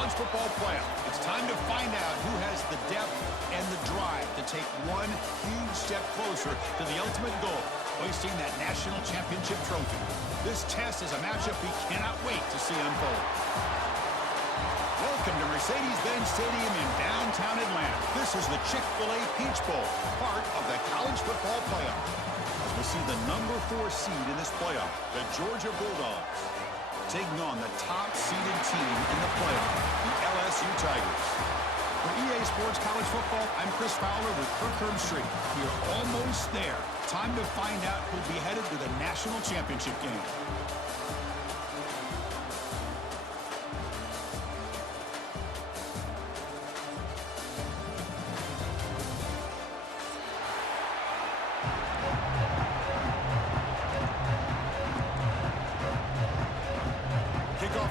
college football playoff. It's time to find out who has the depth and the drive to take one huge step closer to the ultimate goal, hoisting that national championship trophy. This test is a matchup we cannot wait to see unfold. Welcome to Mercedes-Benz Stadium in downtown Atlanta. This is the Chick-fil-A Peach Bowl, part of the college football playoff. As we see the number 4 seed in this playoff, the Georgia Bulldogs, taking on the top-seeded team in the playoff, the LSU Tigers. For EA Sports College Football, I'm Chris Fowler with Kirk Herbstreit. We are almost there. Time to find out who'll be headed to the national championship game.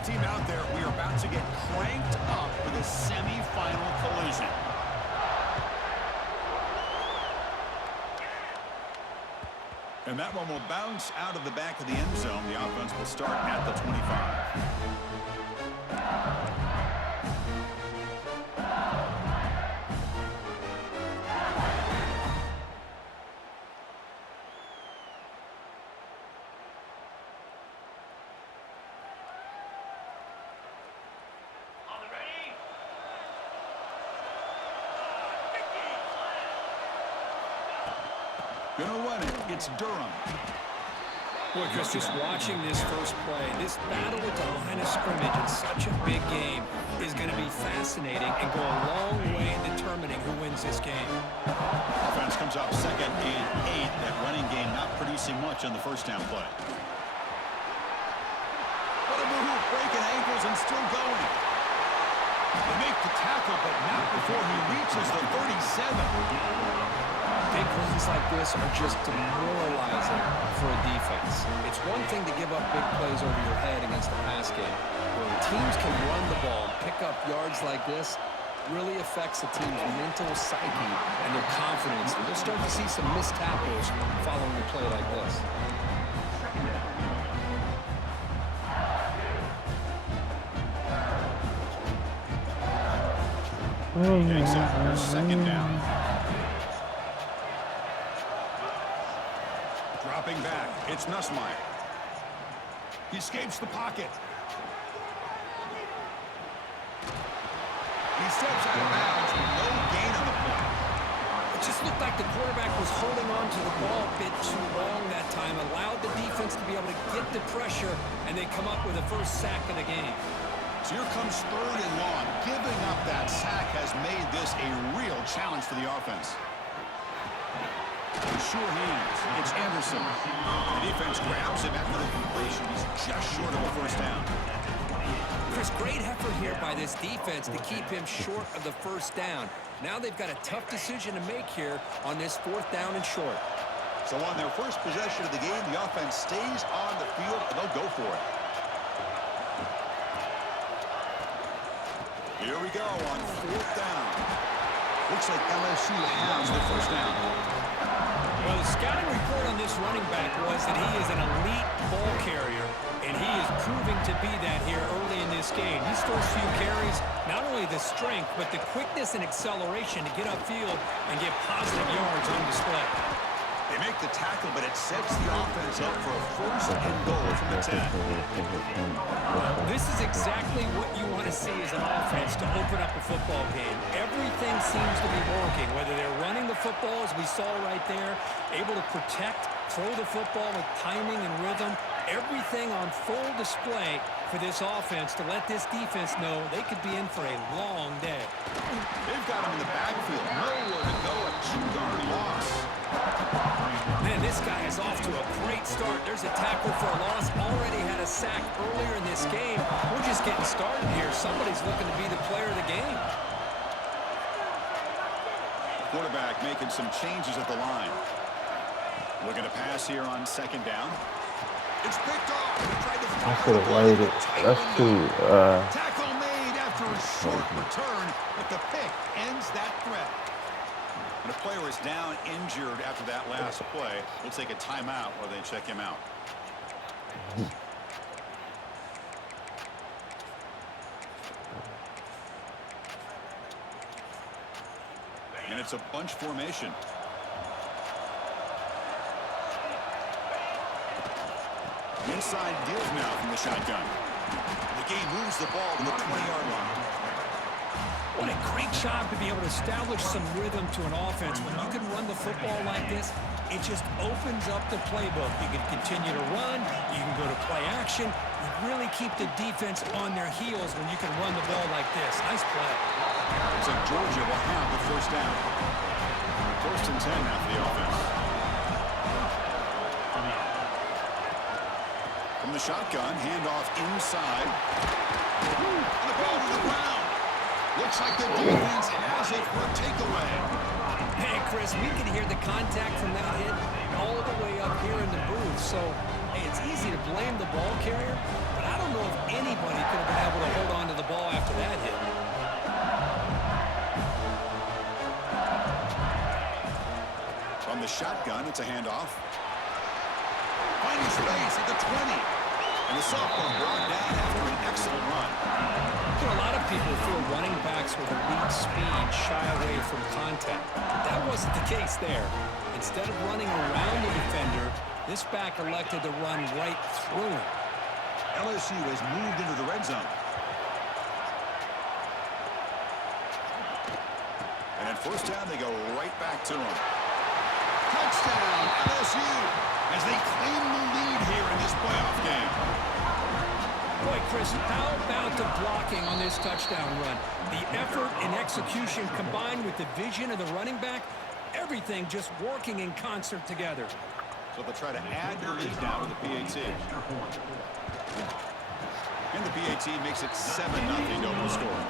Team out there, we are about to get cranked up for the semi-final collision. And that one will bounce out of the back of the end zone. The offense will start at the 25. Gonna run it. It's Durham. Boy, Chris, just watching this first play, this battle at the line of scrimmage in such a big game is going to be fascinating and go a long way in determining who wins this game. Offense comes up second and 8. That running game not producing much on the first down play. What a move, breaking ankles and still going. They make the tackle, but not before he reaches the 37. Big runs like this are just demoralizing for a defense. It's one thing to give up big plays over your head against the pass game. When teams can run the ball and pick up yards like this, really affects the team's mental psyche and their confidence. And you'll start to see some missed tackles following a play like this. Takes out for second down. Dropping back, it's Nussmeier. He escapes the pocket. He steps out of bounds with no gain on the play. It just looked like the quarterback was holding on to the ball a bit too long that time, allowed the defense to be able to get the pressure, and they come up with the first sack of the game. So here comes third and long. Giving up that sack has made this a real challenge for the offense. Sure hands. It's Anderson. The defense grabs him after the completion. He's just short of a first down. Chris, great effort here by this defense to keep him short of the first down. Now they've got a tough decision to make here on this 4th down and short. So on their first possession of the game, the offense stays on the field, and they'll go for it. Here we go on 4th down. Looks like LSU has the first down. Well, the scouting report on this running back was that he is an elite ball carrier, and he is proving to be that here early in this game. These first few carries, not only the strength, but the quickness and acceleration to get upfield and get positive yards on display. They make the tackle, but it sets the offense up for a first and goal from the 10. This is exactly what you want to see as an offense to open up a football game. Everything seems to be working, whether they're running the football, as we saw right there, able to protect, throw the football with timing and rhythm, everything on full display for this offense to let this defense know they could be in for a long day. They've got him in the backfield. Nowhere to go, a 2-yard loss. Man, this guy is off to a great start. There's a tackle for a loss. Already had a sack earlier in this game. We're just getting started here. Somebody's looking to be the player of the game. Quarterback making some changes at the line. Looking to pass here on 2nd down. It's picked off. He tried to I should have waited. That's too. Tackle made after a short return, but the pick ends that threat. And a player is down injured after that last play. We'll take a timeout while they check him out. And it's a bunch formation. Inside deals now from the shotgun. The game moves the ball to the 20-yard line. What a great job to be able to establish some rhythm to an offense. When you can run the football like this, it just opens up the playbook. You can continue to run. You can go to play action. You really keep the defense on their heels when you can run the ball like this. Nice play. Looks like Georgia will have the first down. 1st and 10 now for the offense. From the shotgun, handoff inside. And the ball to the ground. Looks like the defense has it for a takeaway. Hey, Chris, we can hear the contact from that hit all the way up here in the booth. So, hey, it's easy to blame the ball carrier, but I don't know if anybody could have been able to hold on to the ball after that hit. From the shotgun, it's a handoff. Finding space at the 20. And the sophomore brought down after an excellent run. You know, a lot of people feel running backs with elite speed shy away from contact. But that wasn't the case there. Instead of running around the defender, this back elected to run right through him. LSU has moved into the red zone. And at first down, they go right back to him. Touchdown, LSU, as they claim the lead here in this playoff game. Boy, Chris, how about the blocking on this touchdown run? The effort and execution combined with the vision of the running back, everything just working in concert together. So they'll try to add the lead now with the PAT. And the PAT makes it 7-0 open score.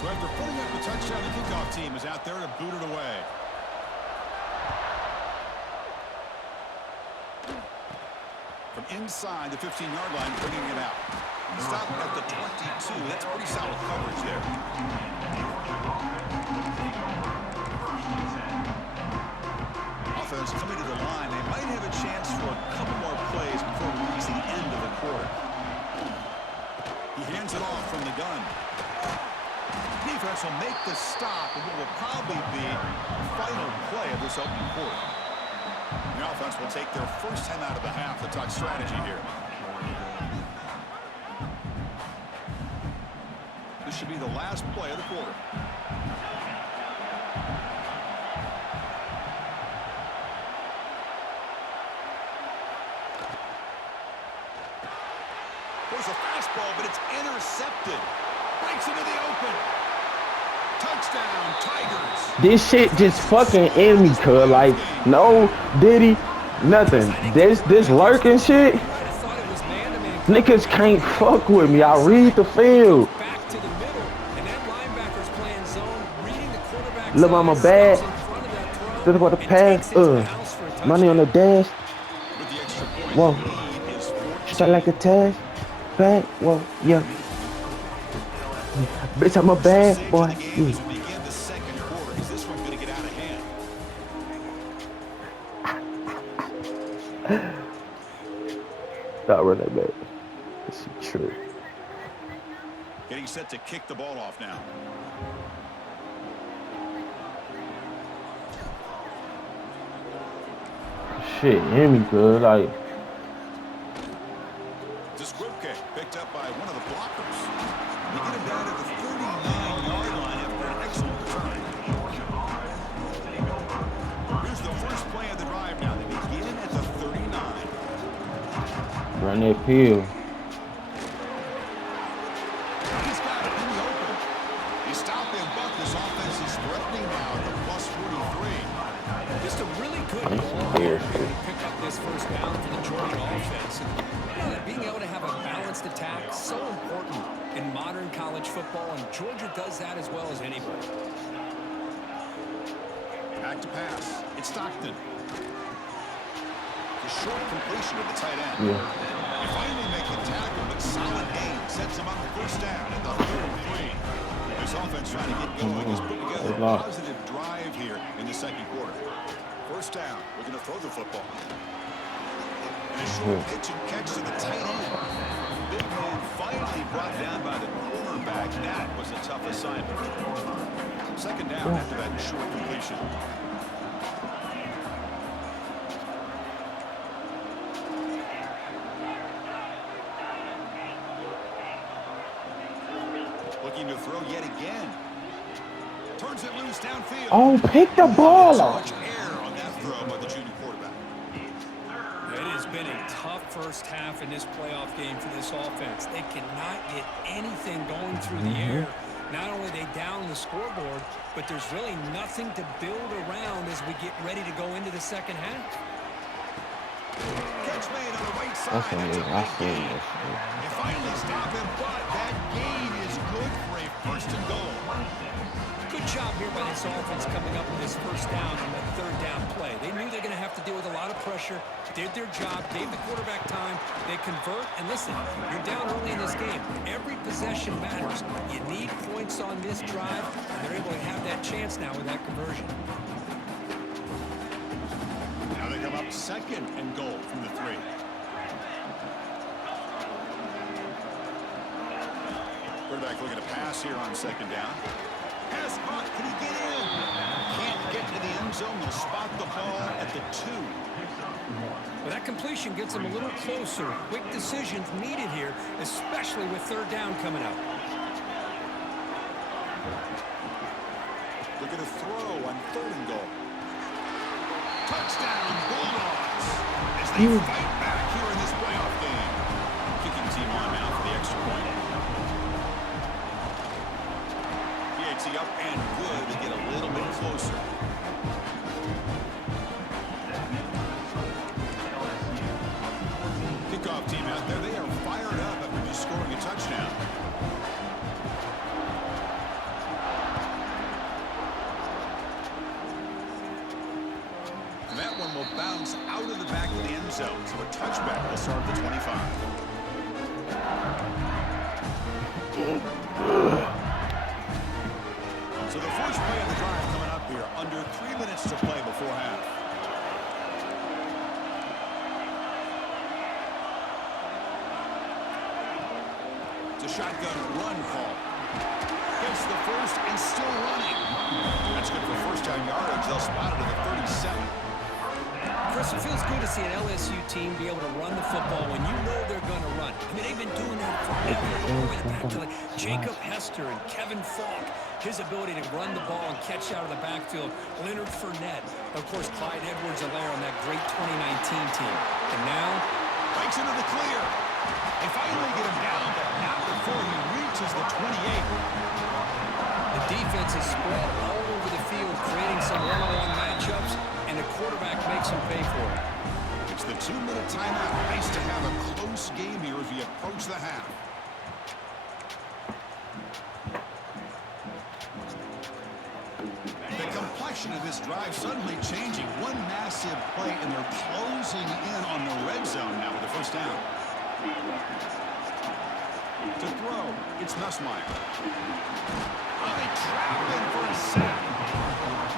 So after putting up a touchdown, the kickoff team is out there to boot it away. From inside the 15-yard line, bringing it out. Stop at the 22. That's pretty solid coverage there. Offense coming to the line. They might have a chance for a couple more plays before we reach the end of the quarter. He hands it off from the gun. Defense will make the stop in what will probably be the final play of this opening quarter. The offense will take their first time out of the half to talk strategy here. This should be the last play of the quarter. There's a fastball, but it's intercepted. Breaks into the open. Touchdown, Tigers. This shit just fucking in me, cuz. Like, no Diddy, nothing. This lurking shit, niggas can't fuck with me. I read the field. Look, mama bad. Think about the pass. Money on the dash. Whoa. Shot like a tag. Back. Whoa. Yeah. Bitch, I'm a bad boy. Not really bad. This is true. Getting set to kick the ball off now. Shit, hear me, good. Like, picked up by one of the blockers. They get him down to the 39-yard line after an excellent return. Here's the first play of the drive now. They begin at the 39. run that pill. He's got it in the open. He stopped him, but this offense is threatening now at the plus 43. Just a really good ball here to pick up this first down for the Georgia offense. And being able to have a balanced attack, so important in modern college football, and Georgia does that as well as anybody. Back to pass. It's Stockton. The short completion of the tight end. Yeah. They finally make the tackle, but solid gain. Sets him up first down at the 3. This offense trying to get going has put together a positive drive here in the second quarter. First down. We're going to throw the football. And a short pitch and catch to the tight end. Big man finally brought down by the quarterback. That was a tough assignment. Second down after that short completion. Looking to throw yet again. Turns it loose downfield. Oh, pick the ball up. So much air on that throw by the junior quarterback. It has been a tough first half in this playoff game for this offense. They cannot get anything going through the air. Not only are they down the scoreboard, but there's really nothing to build around as we get ready to go into the second half. Catch made on the right side. That's a big gain. You finally stop him, but that gain is good for a first and goal. Good job here by this offense coming up with this first down on that third down play. They knew they're going to have to deal with a lot of pressure, did their job, gave the quarterback time, they convert, and listen, you're down early in this game. Every possession matters. You need points on this drive, and they're able to have that chance now with that conversion. Now they come up second and goal from the 3. Quarterback looking to pass here on second down. Pass caught. Can he get in? Can't get to the end zone. Will spot the ball at the 2. Well, that completion gets them a little closer. Quick decisions needed here, especially with third down coming up. Looking to throw on third and goal. Touchdown, Bulldogs, as they fight back here in this playoff game. Kicking team on now for the extra point. PAT up and good to get a little bit closer. Kickoff team out there. They are fired up after just scoring a touchdown. That one will bounce out of the back of the end zone. So a touchback will start the 25. So the first play of the drive coming up here. Under 3 minutes to play before half. It's a shotgun run call. Gets the first and still running. That's good for first-time yardage. They'll spot it at the 37. Chris, it feels good to see an LSU team be able to run the football when you know they're going to run. I mean, they've been doing that forever. All the way back to like Jacob Hester and Kevin Falk. His ability to run the ball and catch out of the backfield. Leonard Fournette. Of course, Clyde Edwards-Helaire on that great 2019 team. And now, breaks into the clear. They finally get him down, but not before he reaches the 28. The defense is spread all over the field, creating some one-on-one matchups, and the quarterback makes him pay for it. It's the 2-minute timeout. Nice to have a close game here as we approach the half. The complexion of this drive suddenly changing. One massive play, and they're closing in on the red zone now with the first down. To throw, it's Nussmeier. Oh, they trap him for a sack.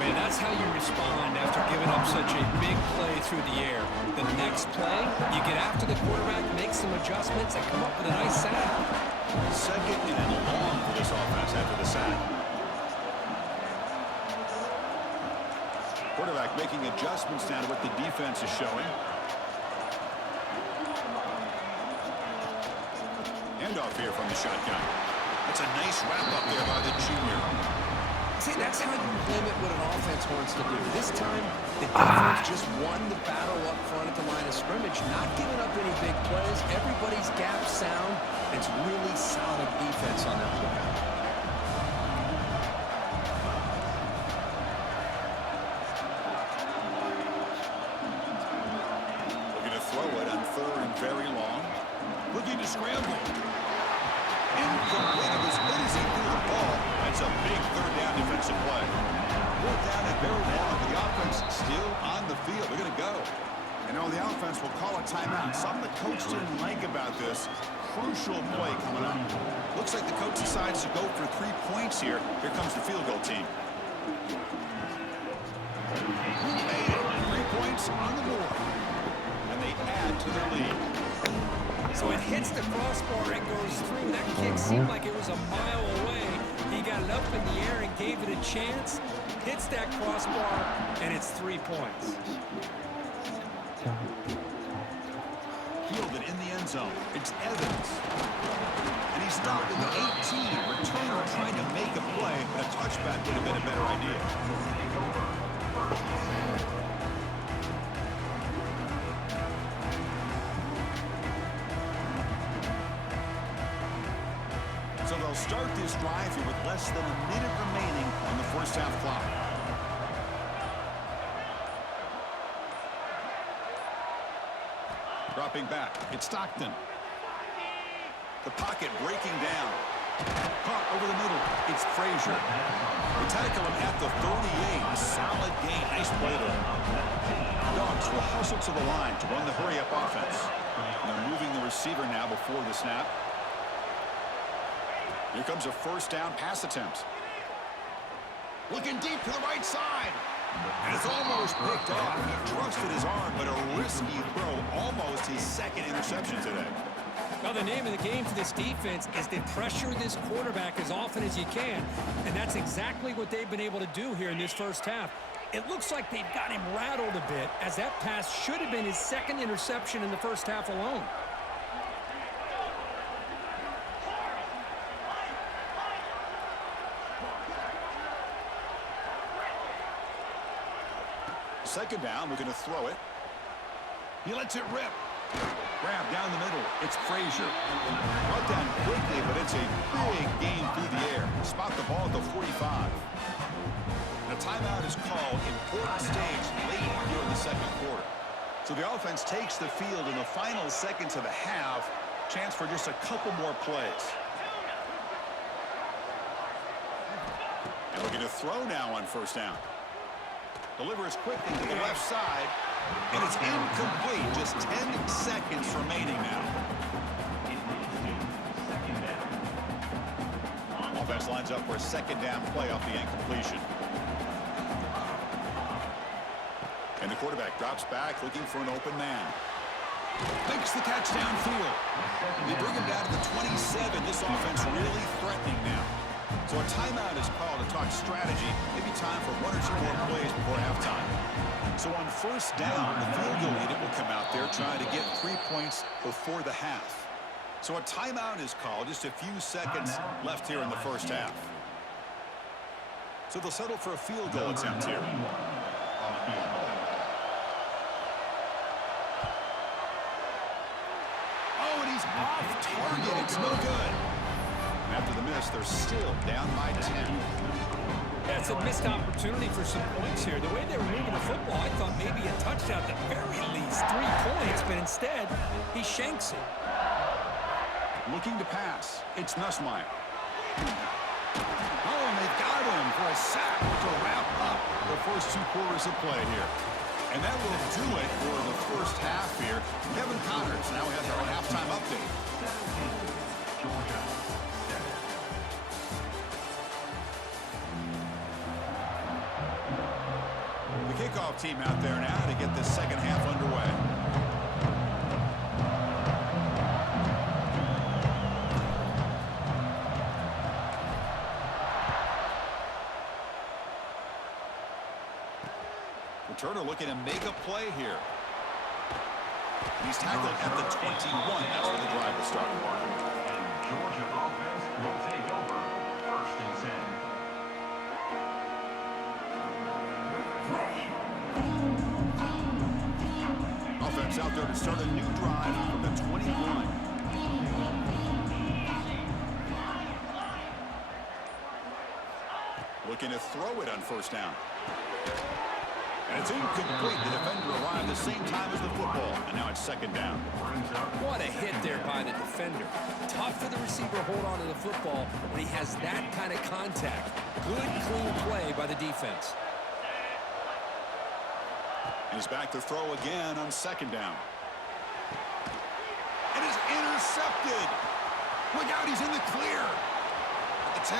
Man, that's how you respond after giving up such a big play through the air. The next play, you get after the quarterback, make some adjustments, and come up with a nice sack. Second and long for this offense after the sack. Quarterback making adjustments now to what the defense is showing. Handoff here from the shotgun. That's a nice wrap up there by the junior. See, that's how you limit what an offense wants to do. This time, the defense just won the battle up front at the line of scrimmage, not giving up any big plays. Everybody's gap sound. It's really solid defense on that play. Looking to throw it on third and very long. Looking to scramble. Incomplete. It was good as he threw the ball. That's a big third down defensive play. Fourth down and very long, but the offense still on the field. They're going to go. And now the offense will call a timeout. Something the coach didn't like about this. Crucial play coming up. Looks like the coach decides to go for 3 points here. Here comes the field goal team. Made it. 3 points on the board. And they add to their lead. So it hits the crossbar and goes through. That kick seemed like it was a mile away. He got it up in the air and gave it a chance. Hits that crossbar, and it's 3 points. Fielded in the end zone. It's Evans. And he started at the 18. Returner trying to make a play. A touchback would have been a better idea. So they'll start this drive here with less than a minute remaining on the first half clock. Dropping back, it's Stockton. The pocket breaking down. Caught over the middle, it's Frazier. They tackle him at the 38. Solid gain, nice play there. Dogs will hustle to the line to run the hurry-up offense. And they're moving the receiver now before the snap. Here comes a first down pass attempt. Looking deep to the right side. And it's almost picked off. He trusted his arm, but a risky throw. Almost his second interception today. Well, the name of the game for this defense is to pressure this quarterback as often as you can. And that's exactly what they've been able to do here in this first half. It looks like they've got him rattled a bit, as that pass should have been his second interception in the first half alone. Second down, we're going to throw it. He lets it rip. Grab down the middle. It's Frazier. Brought down quickly, but it's a big gain through the air. Spot the ball at the 45. And a timeout is called. Important stage late here in the second quarter. So the offense takes the field in the final seconds of the half. Chance for just a couple more plays. And we're going to throw now on first down. Delivers quickly to the left side, and it's incomplete. Just 10 seconds remaining now. Offense lines up for a second down play off the incompletion. And the quarterback drops back, looking for an open man. Makes the catch downfield. They bring him down to the 27. This offense really threatening now. So a timeout is called to talk strategy. Maybe time for 1 or 2 more plays before halftime. So on first down, the field goal unit will come out there trying to get 3 points before the half. So a timeout is called. Just a few seconds left here in the first half. So they'll settle for a field goal attempt here. Oh, and he's off target. It's no good. After the miss, they're still down by 10. Yeah, it's a missed opportunity for some points here. The way they were moving the football, I thought maybe a touchdown at the very least. 3 points, but instead, he shanks it. Looking to pass. It's Nussmeier. Oh, and they've got him for a sack to wrap up the first 2 quarters of play here. And that will do it for the first half here. Kevin Connors now has our halftime update. The kickoff team out there now to get the second half underway. Returner looking to make a play here. He's tackled at the 21. That's where the drive will start. Georgia offense will take over first and 10. Offense out there to start a new drive from the 21. Looking to throw it on first down. And it's incomplete. The defender arrived the same time as the football. And now it's second down. What a hit there by the defender. Tough for the receiver to hold on to the football when he has that kind of contact. Good, clean play by the defense. He's back to throw again on second down. And is intercepted. Look out, he's in the clear. At the 10.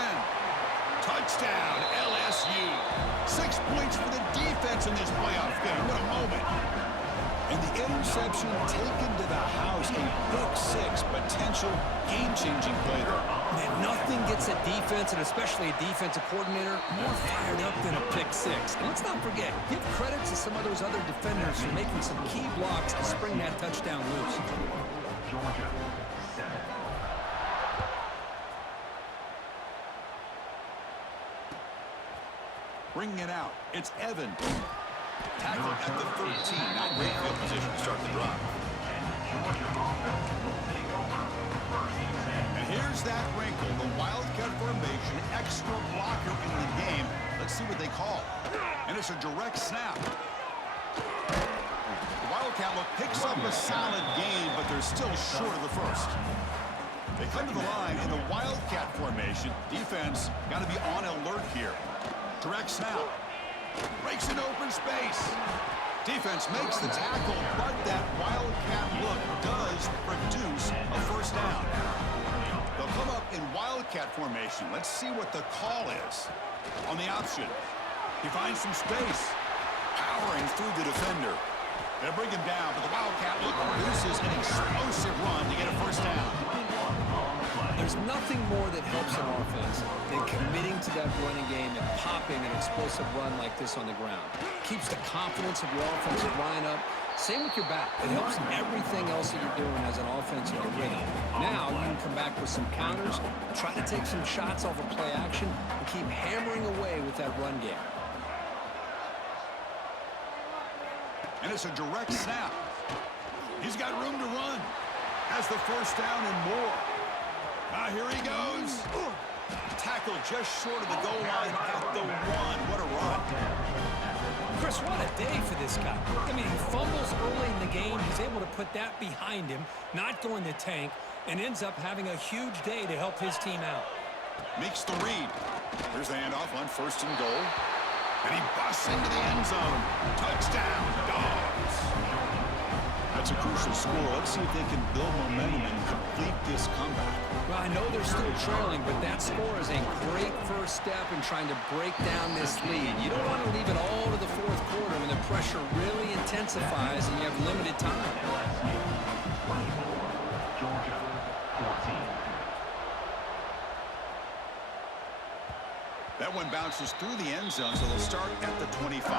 Touchdown, LSU. 6 points for the defense in this playoff game. What a moment. And the interception taken to the house. A pick six, potential game-changing play there. Man, nothing gets a defense, and especially a defensive coordinator, more fired up than a pick six. And let's not forget, give credit to some of those other defenders for making some key blocks to spring that touchdown loose. Georgia, 7. Bringing it out. It's Evan. Tackled at the 13. Not great field position to start the drive. Georgia offense will take over first and 10. And here's that wrinkle. The Wildcat formation, extra blocker in the game. Let's see what they call. And it's a direct snap. The Wildcat look picks up a solid game, but they're still short of the first. They come to the line in the Wildcat formation. Defense got to be on alert here. Direct snap. Breaks in open space. Defense makes the tackle, but that Wildcat look does produce a first down. They'll come up in Wildcat formation. Let's see what the call is. On the option, he finds some space. Powering through the defender. They'll bring him down, but the Wildcat look produces an explosive run to get a first down. There's nothing more that helps an offense than committing to that running game and popping an explosive run like this on the ground. Keeps the confidence of your offensive line up. Same with your back. It helps everything else that you're doing as an offense in your rhythm. Now you can come back with some counters, try to take some shots off of play action, and keep hammering away with that run game. And it's a direct snap. He's got room to run. Has the first down and more. Here he goes. Tackle just short of the goal line at the 1. What a run. Chris, what a day for this guy. I mean, he fumbles early in the game. He's able to put that behind him, not go in the tank, and ends up having a huge day to help his team out. Makes the read. Here's the handoff on first and goal. And he busts into the end zone. Touchdown, Dogs. That's a crucial score. Let's see if they can build momentum and complete this comeback. Well, I know they're still trailing, but that score is a great first step in trying to break down this lead. You don't want to leave it all to the fourth quarter when the pressure really intensifies and you have limited time. LSU, 24. Georgia, 14. That one bounces through the end zone, so they'll start at the 25.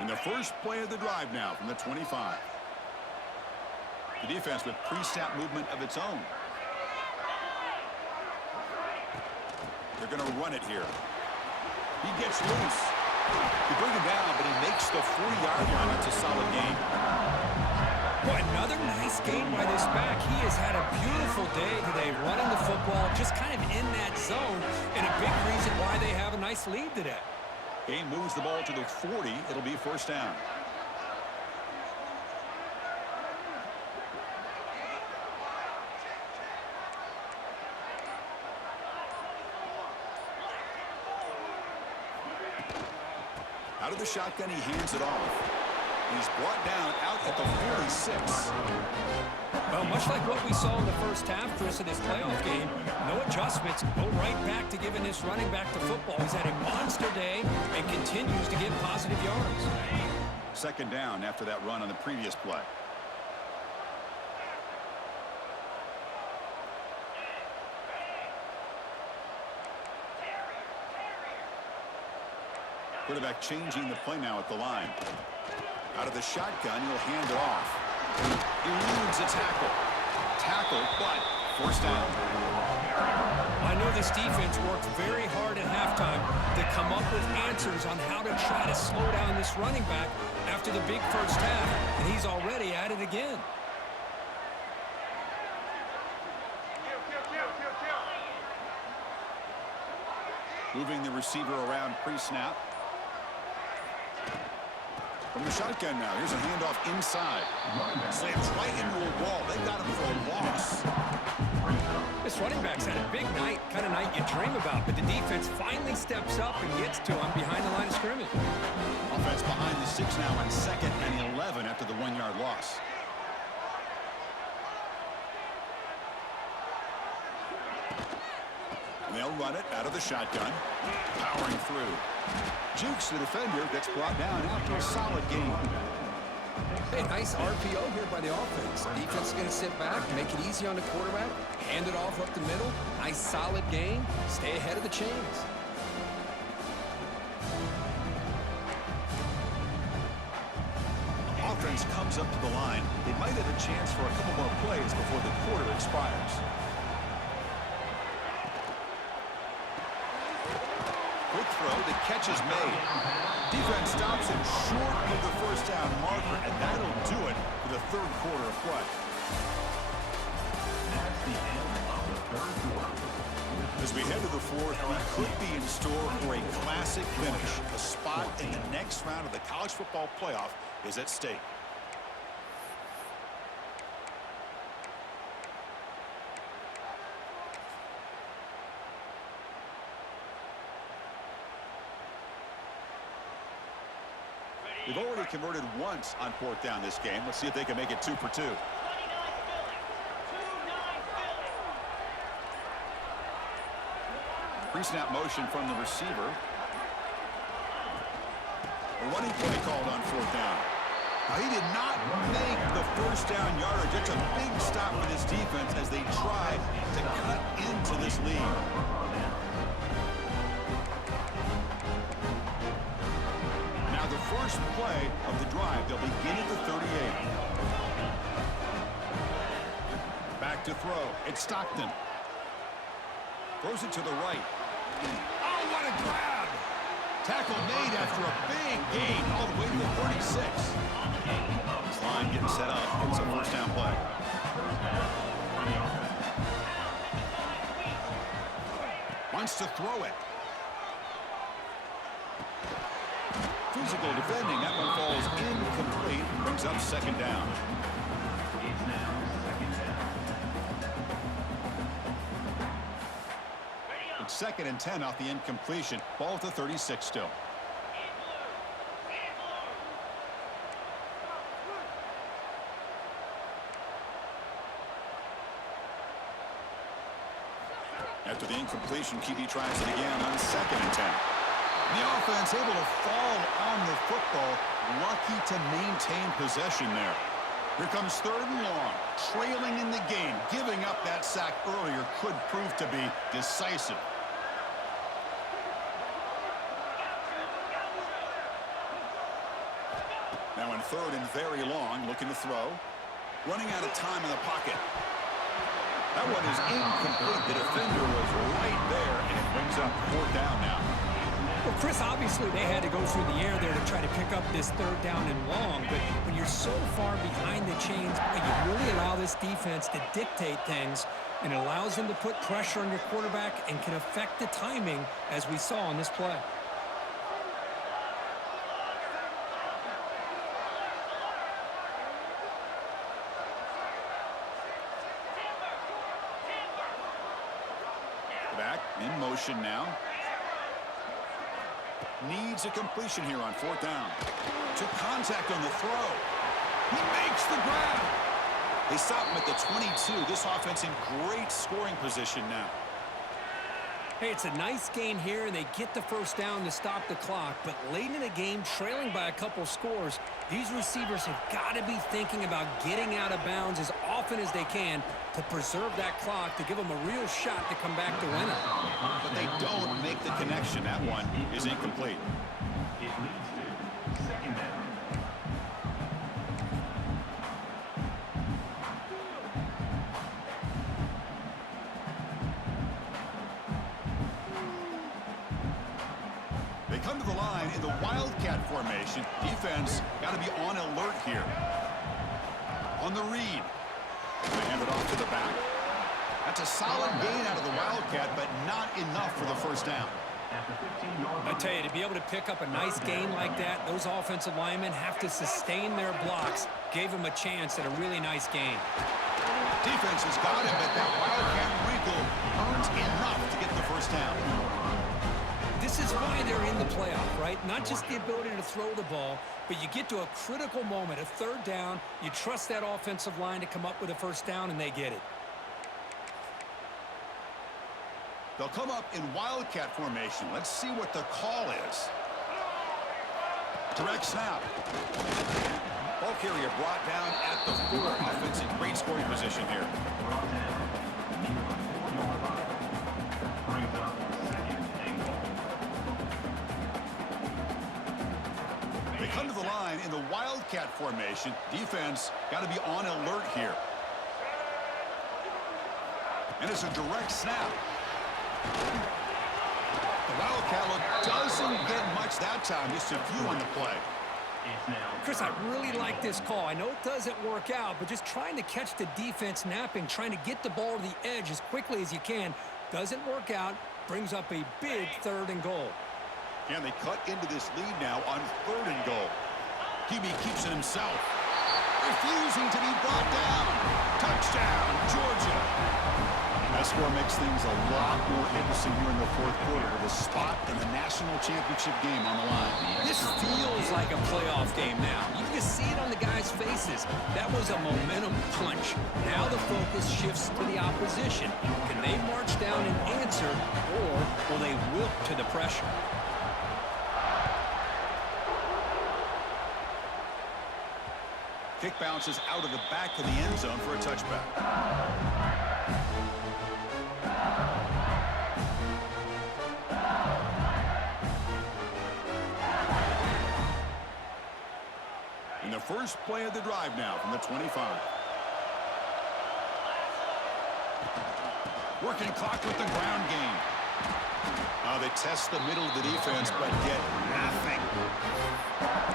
And the first play of the drive now from the 25. The defense with pre-snap movement of its own. They're going to run it here. He gets loose. They bring him down, but he makes the 40-yard line. That's a solid game. Boy, another nice game by this back. He has had a beautiful day today running the football, just kind of in that zone, and a big reason why they have a nice lead today. Game moves the ball to the 40. It'll be first down. Out of the shotgun, he hands it off. He's brought down out at the 46. Well, much like what we saw in the first half, Chris, in this playoff game, no adjustments, go right back to giving this running back to football. He's had a monster day and continues to get positive yards. Second down after that run on the previous play. Quarterback changing the play now at the line. Out of the shotgun, he'll hand it off. Eludes a tackle. Tackle, but first down. I know this defense worked very hard at halftime to come up with answers on how to try to slow down this running back after the big first half, and he's already at it again. Moving the receiver around pre-snap. From the shotgun now, here's a handoff inside. Slams right into a wall. They got him for a loss. This running back's had a big night, kind of night you dream about, but the defense finally steps up and gets to him behind the line of scrimmage. Offense behind the 6 now on 2nd and 11 after the 1-yard loss. And they'll run it out of the shotgun. Powering through. Jukes the defender, gets brought down after a solid game. Hey, nice RPO here by the offense. Defense is going to sit back, make it easy on the quarterback, hand it off up the middle. Nice solid game. Stay ahead of the chains. Offense comes up to the line. They might have a chance for a couple more plays before the quarter expires. Quick throw, the catch is made. Defense stops him short of the first down marker, and that'll do it for the third quarter of play. That's the end of the third quarter. As we head to the fourth, we could be in store for a classic finish. A spot in the next round of the college football playoff is at stake. They've already converted once on 4th down this game. Let's see if they can make it 2 for 2. Pre-snap motion from the receiver. A running play called on 4th down. Now, he did not make the first down yardage. It's a big stop for this defense as they try to cut into this lead. Now the first play of the drive, they'll begin at the 38. Back to throw. It's Stockton. Throws it to the right. Oh, what a grab! Tackle made after a big gain all the way to the 36. This line getting set up. It's a first down play. Wants to throw it. Physical defending. That one falls incomplete. Brings up 2nd down. It's now 2nd down. It's 2nd and 10 off the incompletion. Ball at the 36 still. After the incompletion, QB tries it again on 2nd and 10. The offense able to fall on the football, lucky to maintain possession there. Here comes 3rd and long, trailing in the game. Giving up that sack earlier could prove to be decisive. Now in 3rd and very long, looking to throw. Running out of time in the pocket. That one is incomplete. The defender was right there, and it brings up 4th down now. Well, Chris, obviously they had to go through the air there to try to pick up this 3rd down and long, but when you're so far behind the chains, you really allow this defense to dictate things, and it allows them to put pressure on your quarterback and can affect the timing, as we saw on this play. Back in motion now. Needs a completion here on 4th down. Took contact on the throw. He makes the grab. They stop him at the 22. This offense in great scoring position now. Hey, it's a nice gain here, and they get the first down to stop the clock. But late in the game, trailing by a couple scores, these receivers have got to be thinking about getting out of bounds as often as they can to preserve that clock, to give them a real shot to come back to win it. But they don't make the connection. That one is incomplete. It leads to 2nd down. They come to the line in the Wildcat formation. Defense got to be on alert here. On the read. They hand it off to the back. That's a solid gain out of the Wildcat, but not enough for the first down. at the 15-yard I tell you, to be able to pick up a nice gain like that, those offensive linemen have to sustain their blocks. Gave them a chance at a really nice gain. Defense has got him, but that Wildcat wrinkle earns enough to get the first down. This is why they're in the playoff, right? Not just the ability to throw the ball, but you get to a critical moment, a third down, you trust that offensive line to come up with a first down, and they get it. They'll come up in Wildcat formation. Let's see what the call is. Direct snap. Ball carrier brought down at the 4. Offense in great scoring position here. They come to the line in the Wildcat formation. Defense got to be on alert here. And it's a direct snap. The Wildcat look doesn't get much that time. Just a few on the play. Chris, I really like this call. I know it doesn't work out, but just trying to catch the defense napping, trying to get the ball to the edge as quickly as you can, doesn't work out, brings up a big 3rd and goal. Can they cut into this lead now on 3rd and goal? QB keeps it himself. Refusing to be brought down. Touchdown, Georgia. That score makes things a lot more interesting here in the 4th quarter with a spot in the national championship game on the line. This feels like a playoff game now. You can see it on the guys' faces. That was a momentum punch. Now the focus shifts to the opposition. Can they march down and answer, or will they wilt to the pressure? Kick bounces out of the back of the end zone for a touchback. In the first play of the drive now from the 25. Working clock with the ground game. They test the middle of the defense, but get nothing.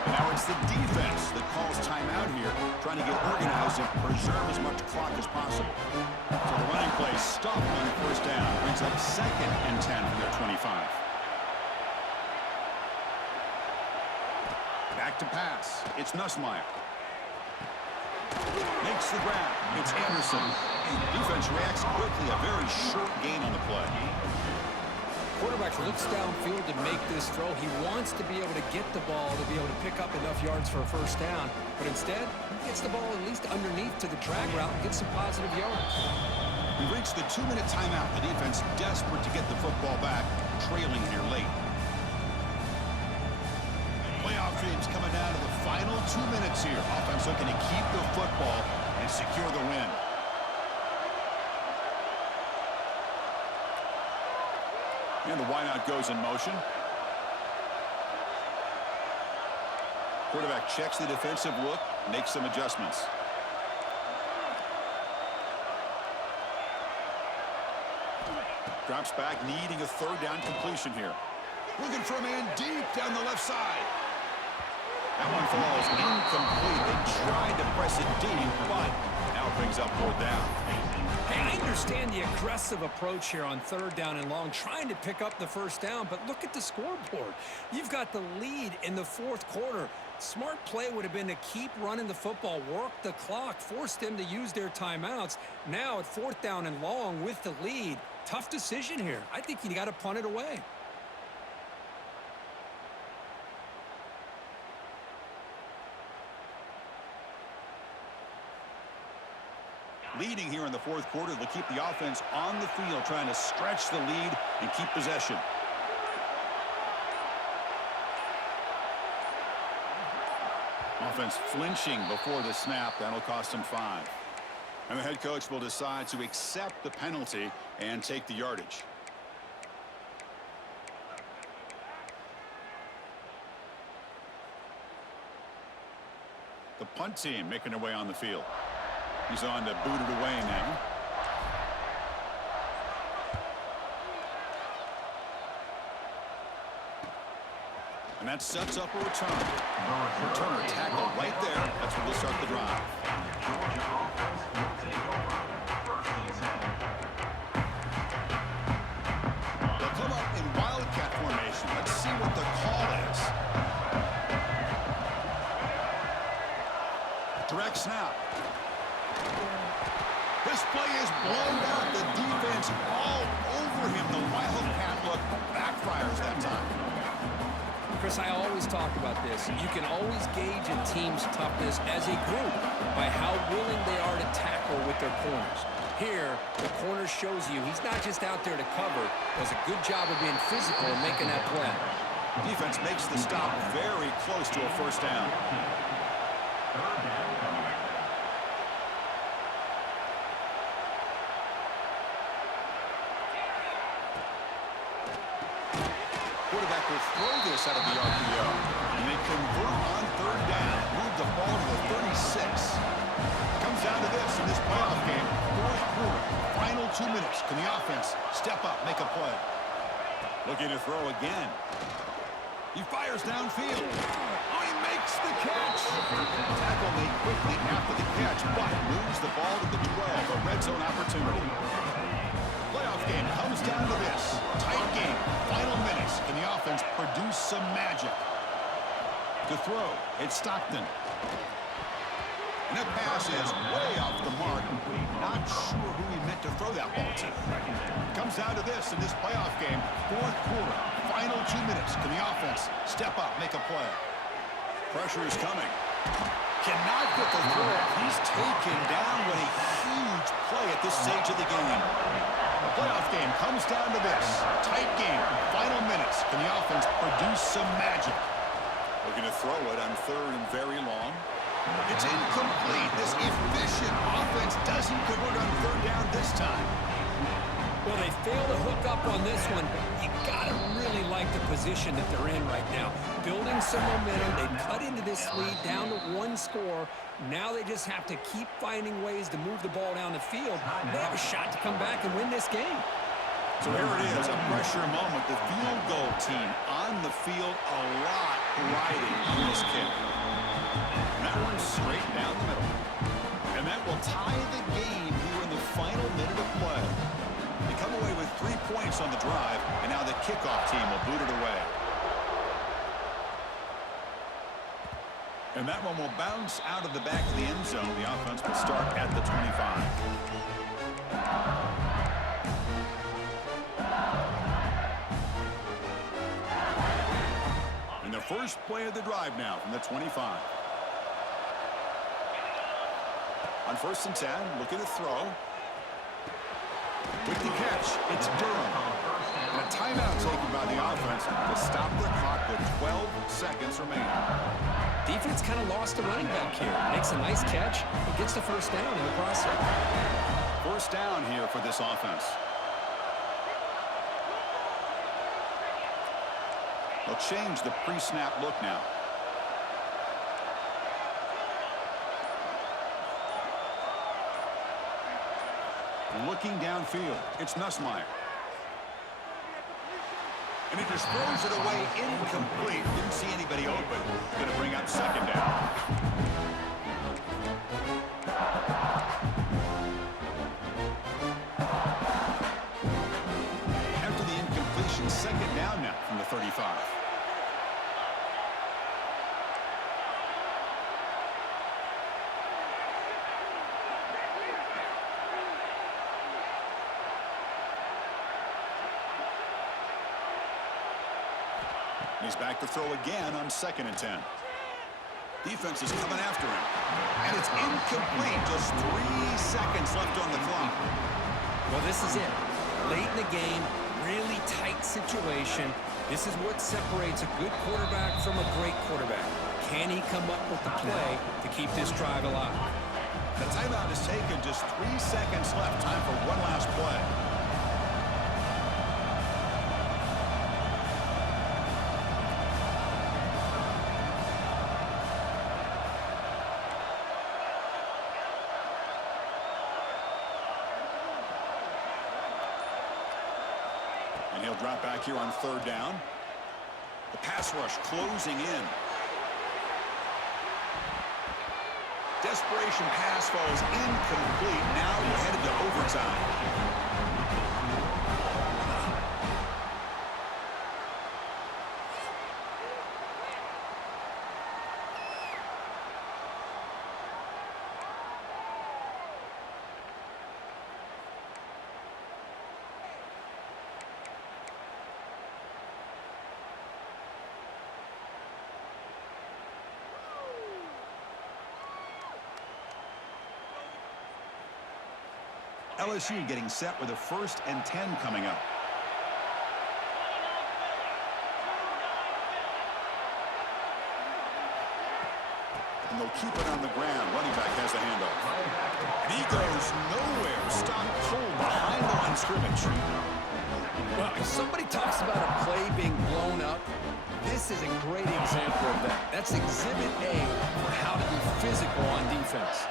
And now it's the defense that calls timeout here, trying to get organized and preserve as much clock as possible. So the running play stopped on the first down. Brings up 2nd and 10 from their 25. Back to pass. It's Nussmeier. Makes the grab. It's Anderson. Defense reacts quickly. A very short gain on the play. Quarterback looks downfield to make this throw. He wants to be able to get the ball to be able to pick up enough yards for a first down. But instead, he gets the ball at least underneath to the drag route and gets some positive yards. We reached the 2-minute timeout. The defense desperate to get the football back, trailing here late. Playoff dreams coming down to the final 2 minutes here. Offense looking to keep the football and secure the win. And the wideout goes in motion. Quarterback checks the defensive look, makes some adjustments. Drops back, needing a 3rd down completion here. Looking for a man deep down the left side. That one falls incomplete. They tried to press it deep, but now it brings up 4th down. Hey, I understand the aggressive approach here on 3rd down and long, trying to pick up the first down, but look at the scoreboard. You've got the lead in the 4th quarter. Smart play would have been to keep running the football, work the clock, force them to use their timeouts. Now at 4th down and long with the lead, tough decision here. I think you got to punt it away. Leading here in the 4th quarter, they'll keep the offense on the field, trying to stretch the lead and keep possession. Offense flinching before the snap. That'll cost him 5. And the head coach will decide to accept the penalty and take the yardage. The punt team making their way on the field. He's on to boot it away now. And that sets up a return. Returner tackle right there. That's where they'll start the drive. Georgia offense will take over 1st and 10. They'll come up in Wildcat formation. snap. This play is blown out. The defense all over him. The Wildcat look backfires that time. Chris, I always talk about this. You can always gauge a team's toughness as a group by how willing they are to tackle with their corners. Here, the corner shows you he's not just out there to cover. Does a good job of being physical and making that play. Defense makes the stop very close to a first down. Quarterback will throw this out of the RPO. And they convert on third down. Move the ball to the 36. Comes down to this in this playoff game. Fourth quarter. Final 2 minutes. Can the offense step up, make a play? Looking to throw again. He fires downfield. Oh, he makes the catch. Tackle made quickly after the catch, but moves the ball to the 12. A red zone opportunity. Playoff game comes down to this. Tight game. Final minutes. Can the offense produce some magic? To throw, it's Stockton. And that pass is way off the mark. Not sure who he meant to throw that ball to. Comes down to this in this playoff game. Fourth quarter. Final 2 minutes. Can the offense step up, make a play? Pressure is coming. Cannot get the throw. He's taken down with a huge play at this stage of the game. The playoff game comes down to this. Tight game. Final minutes. Can the offense produce some magic? Looking to throw it on third and very long. It's incomplete. This efficient offense doesn't convert on third down this time. Well, they fail to hook up on this one, but you got to really like the position that they're in right now. Building some momentum. They cut into this lead down to 1 score. Now they just have to keep finding ways to move the ball down the field. They have a shot to come back and win this game. So here it is, a pressure moment. The field goal team on the field, a lot riding on this kick. And that one's straight down the middle. And that will tie the game here in the final minute of play. They come away with 3 points on the drive, and now the kickoff team will boot it away. And that one will bounce out of the back of the end zone. The offense will start at the 25. And the first play of the drive now from the 25. On 1st and 10, looking to throw. With the catch, it's Durham. And a timeout taken by the offense to stop the clock with 12 seconds remaining. Defense kind of lost the running back here. Makes a nice catch and gets the first down in the process. First down here for this offense. They'll change the pre-snap look now. Looking downfield, it's Nussmeier. And he just throws it away incomplete. Didn't see anybody open. Going to bring up second down. After the incompletion, second down now from the 35. He's back to throw again on 2nd and 10. Defense is coming after him. And it's incomplete. Just 3 seconds left on the clock. Well, this is it. Late in the game, really tight situation. This is what separates a good quarterback from a great quarterback. Can he come up with the play to keep this drive alive? The timeout is taken. Just 3 seconds left. Time for one last play. And he'll drop back here on 3rd down. The pass rush closing in. Desperation pass falls incomplete. Now we're headed to overtime. LSU getting set with a 1st and 10 coming up. And they'll keep it on the ground. Running back has the handoff. And he goes nowhere. Stopped cold behind the line of scrimmage. Well, if somebody talks about a play being blown up, this is a great example of that. That's exhibit A for how to be physical on defense.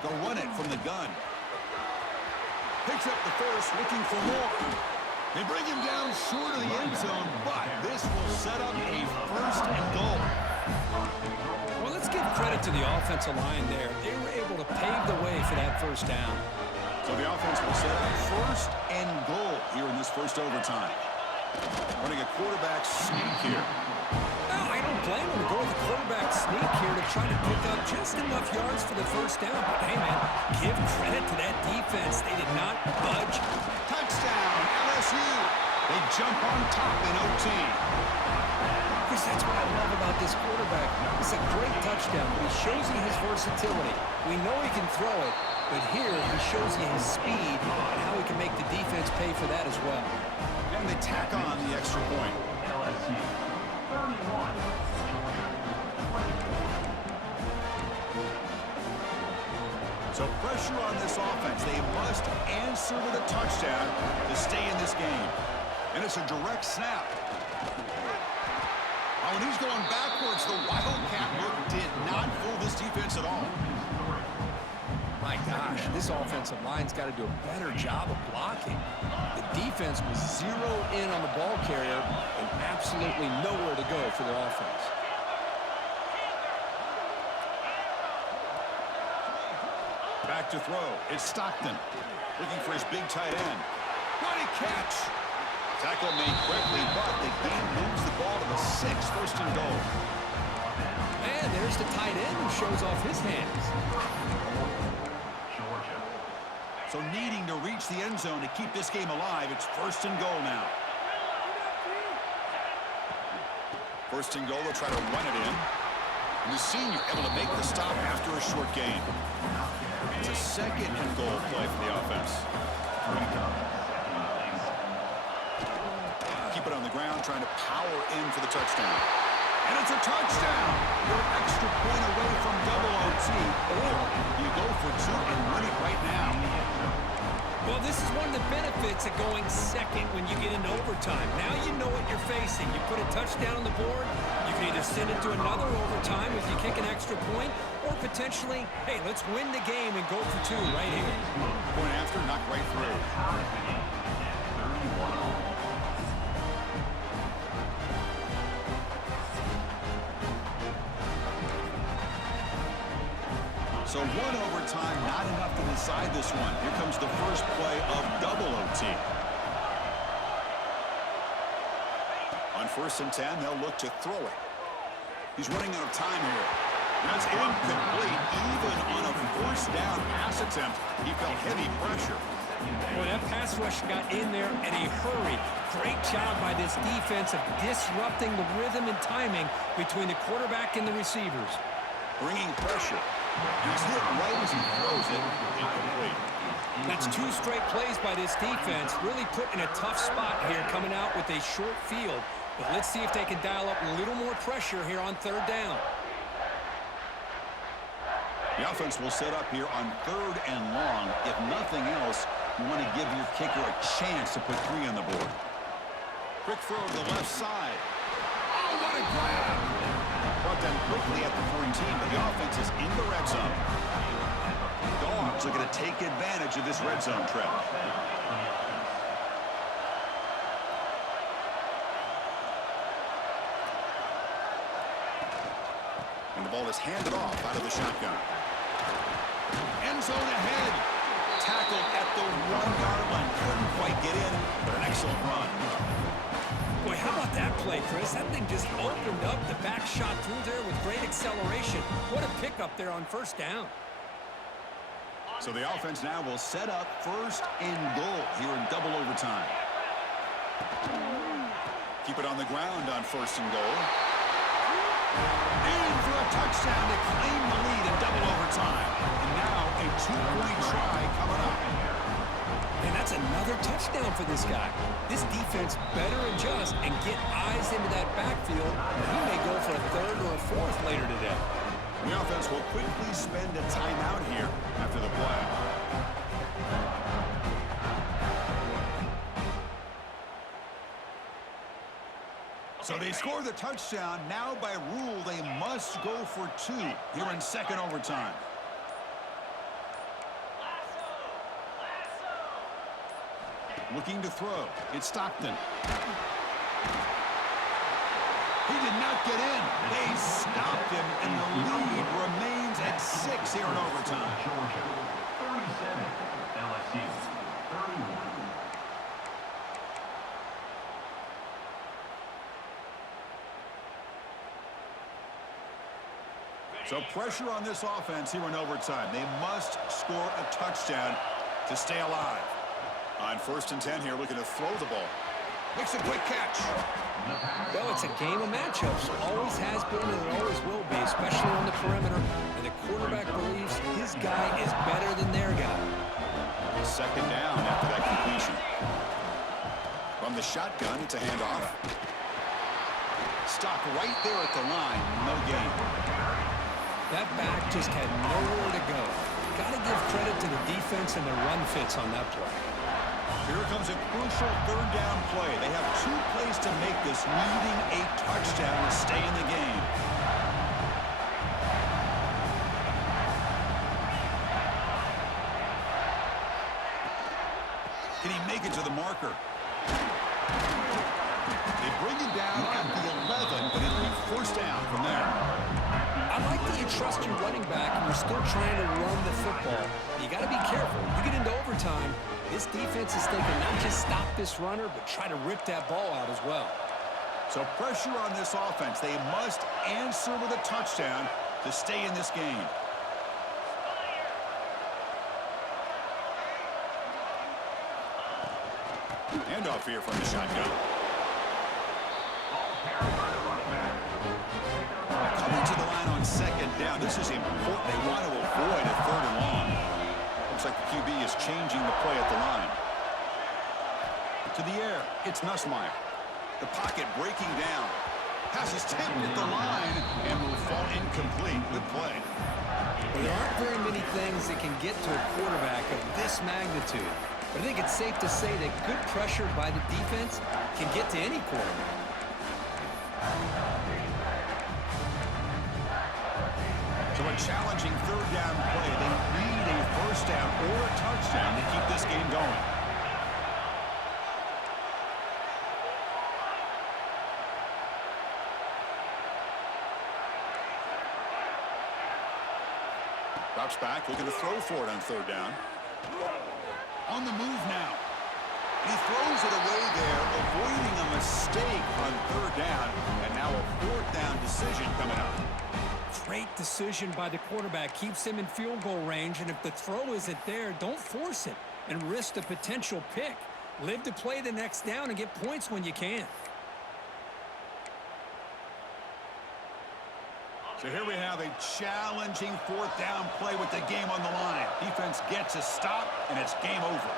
They'll run it from the gun. Picks up the first, looking for more. They bring him down short of the end zone, but this will set up a 1st and goal. Well, let's give credit to the offensive line there. They were able to pave the way for that 1st down. So the offense will set up 1st and goal here in this 1st overtime. Running a quarterback sneak here. Well, I don't blame him to go with the quarterback sneak here to try to pick up just enough yards for the 1st down. But, hey, man, give credit to that defense. They did not budge. Touchdown, LSU. They jump on top in OT. Chris, that's what I love about this quarterback. It's a great touchdown, but he shows you his versatility. We know he can throw it, but here he shows you his speed and how he can make the defense pay for that as well. And they tack on the extra point. LSU 31. So pressure on this offense. They must answer with a touchdown to stay in this game. And it's a direct snap. Oh, and he's going backwards. The Wildcat look did not fool this defense at all. My gosh, this offensive line's got to do a better job of blocking. The defense was zero in on the ball carrier and absolutely nowhere to go for their offense. Back to throw. It's Stockton looking for his big tight end. What a catch! Tackle made quickly, but the game moves the ball to the 6th, 1st and goal. And there's the tight end who shows off his hands. Georgia. So needing to reach the end zone to keep this game alive, it's 1st and goal now. 1st and goal, they'll try to run it in. And the senior able to make the stop after a short gain. It's a 2nd and goal play for the offense. Keep it on the ground, trying to power in for the touchdown. And it's a touchdown! You're an extra point away from double OT, or you go for 2 and win it right now. Well, this is one of the benefits of going 2nd when you get into overtime. Now you know what you're facing. You put a touchdown on the board, you can either send it to another overtime if you kick an extra point, or potentially, hey, let's win the game and go for 2 right here. Point after, knocked right through. So 1 overtime, not enough to decide this one. Here comes the first play of double OT. On 1st and 10, they'll look to throw it. He's running out of time here. That's incomplete. Even on a 1st down pass attempt, he felt heavy pressure. Boy, that pass rush got in there in a hurry. Great job by this defense of disrupting the rhythm and timing between the quarterback and the receivers. Bringing pressure. He's hit right as he throws it. Incomplete. That's 2 straight plays by this defense. Really put in a tough spot here coming out with a short field. But let's see if they can dial up a little more pressure here on 3rd down. The offense will set up here on 3rd and long. If nothing else, you want to give your kicker a chance to put 3 on the board. Quick throw to the left side. Oh, what a grab! Brought down quickly at the 14, but the offense is in the red zone. Dogs are going to take advantage of this red zone trap. And the ball is handed off out of the shotgun. End zone ahead. Tackled at the 1-yard line. Couldn't quite get in, but an excellent run. Boy, how about that play, Chris? That thing just opened up. The back shot through there with great acceleration. What a pickup there on 1st down. So the offense now will set up 1st and goal here in double overtime. Keep it on the ground on 1st and goal. In for a touchdown to claim the lead in double overtime. And now a 2-point try coming up. And that's another touchdown for this guy. This defense better adjust and get eyes into that backfield. He may go for a third or a fourth later today. The offense will quickly spend a timeout here after the play. So they score the touchdown. Now by rule, they must go for 2 here in second overtime. Looking to throw. It's Stockton. He did not get in. They stopped him, and the lead remains at 6 here in overtime. Georgia, 37. LSU, 31. So pressure on this offense here in overtime. They must score a touchdown to stay alive. On 1st and 10 here, looking to throw the ball. Makes a quick catch. Well, it's a game of matchups. Always has been and it always will be, especially on the perimeter. And the quarterback believes his guy is better than their guy. Second down after that completion. From the shotgun, it's a handoff. Stop right there at the line. No gain. That back just had nowhere to go. Got to give credit to the defense and the run fits on that play. Here comes a crucial third down play. They have 2 plays to make this, needing a touchdown to stay in the game. Can he make it to the marker? They bring him down at the 11, but it'll be forced down from there. I like that you trust your running back and you're still trying to run the football. You got to be careful. You get into overtime, this defense is thinking not just stop this runner, but try to rip that ball out as well. So pressure on this offense. They must answer with a touchdown to stay in this game. Handoff here from the shotgun. Coming to the line on second down. This is important. They want to avoid a 3rd and long. Looks like the QB is changing the play at the line. To the air, it's Nussmeier. The pocket breaking down. Pass is tipped at the line and will fall incomplete. Good play. Well, there aren't very many things that can get to a quarterback of this magnitude. But I think it's safe to say that good pressure by the defense can get to any quarterback. So a challenging 3rd down play. They need a 1st down or a touchdown to keep this game going. Drops back, looking to throw for it on 3rd down. On the move now. He throws it away there, avoiding a mistake on 3rd down. And now a 4th down decision coming up. Great decision by the quarterback. Keeps him in field goal range, and if the throw isn't there, don't force it and risk the potential pick. Live to play the next down and get points when you can. So here we have a challenging 4th down play with the game on the line. Defense gets a stop, and it's game over.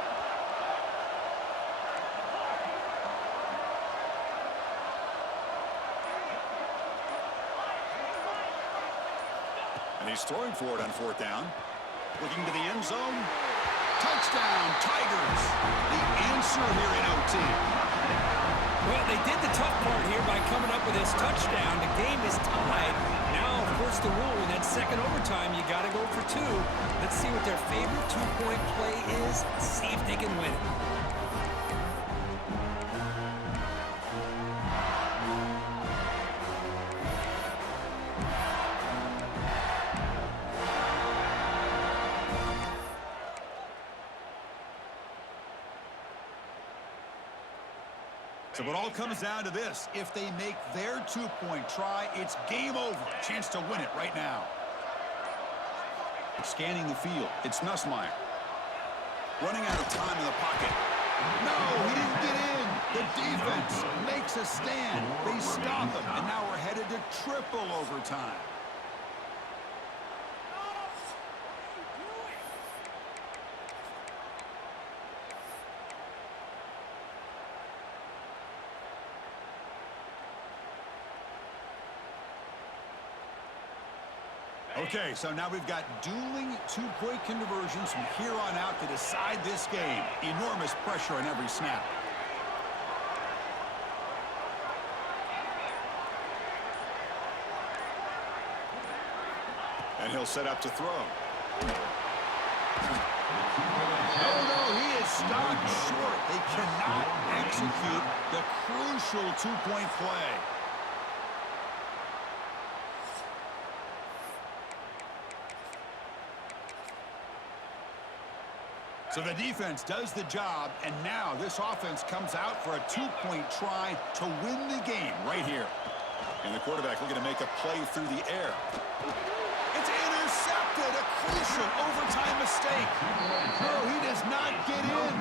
And he's throwing for it on 4th down. Looking to the end zone. Touchdown, Tigers. The answer here in OT. Well, they did the tough part here by coming up with this touchdown. The game is tied. Now, of course, the rule in that second overtime, you got to go for 2. Let's see what their favorite 2-point play is. See if they can win it. So it all comes down to this. If they make their 2-point try, it's game over. Chance to win it right now. Scanning the field. It's Nussmeier. Running out of time in the pocket. No, he didn't get in. The defense makes takes a stand. They stop him, and now we're headed to triple overtime. Okay, so now we've got dueling two-point conversions from here on out to decide this game. Enormous pressure on every snap. And he'll set up to throw. No, he is stopped short. They cannot execute the crucial two-point play. So the defense does the job, and now this offense comes out for a two-point try to win the game right here. And the quarterback looking to make a play through the air. It's intercepted, a crucial overtime mistake. No, he does not get in.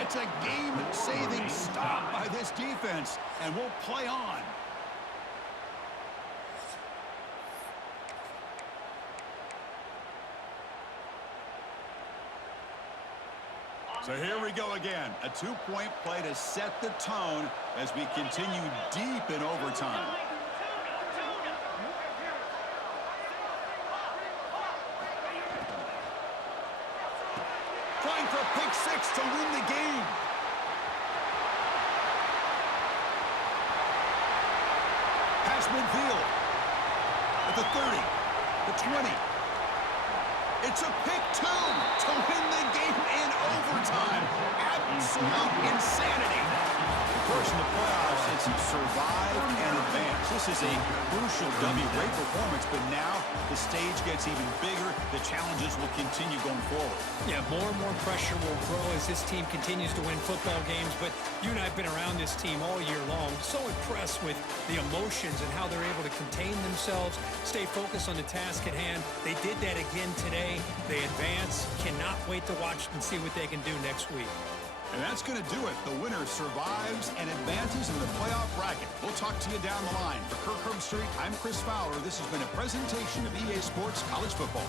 It's a game-saving stop by this defense, and we'll play on. So here we go again, a two-point play to set the tone as we continue deep in overtime. Trying for a pick six to win the game. Pass midfield. At the 30, the 20. It's a pick two to win the game in overtime. Absolute insanity. Of course, in the playoffs, it's survive and advance. This is a crucial W. Great performance, but now the stage gets even bigger. The challenges will continue going forward. Yeah, more and more pressure will grow as this team continues to win football games, but you and I have been around this team all year long. So impressed with the emotions and how they're able to contain themselves, stay focused on the task at hand. They did that again today. They advance. Cannot wait to watch and see what they can do next week. And that's going to do it. The winner survives and advances in the playoff bracket. We'll talk to you down the line. For Kirk Herbstreit, I'm Chris Fowler. This has been a presentation of EA Sports College Football.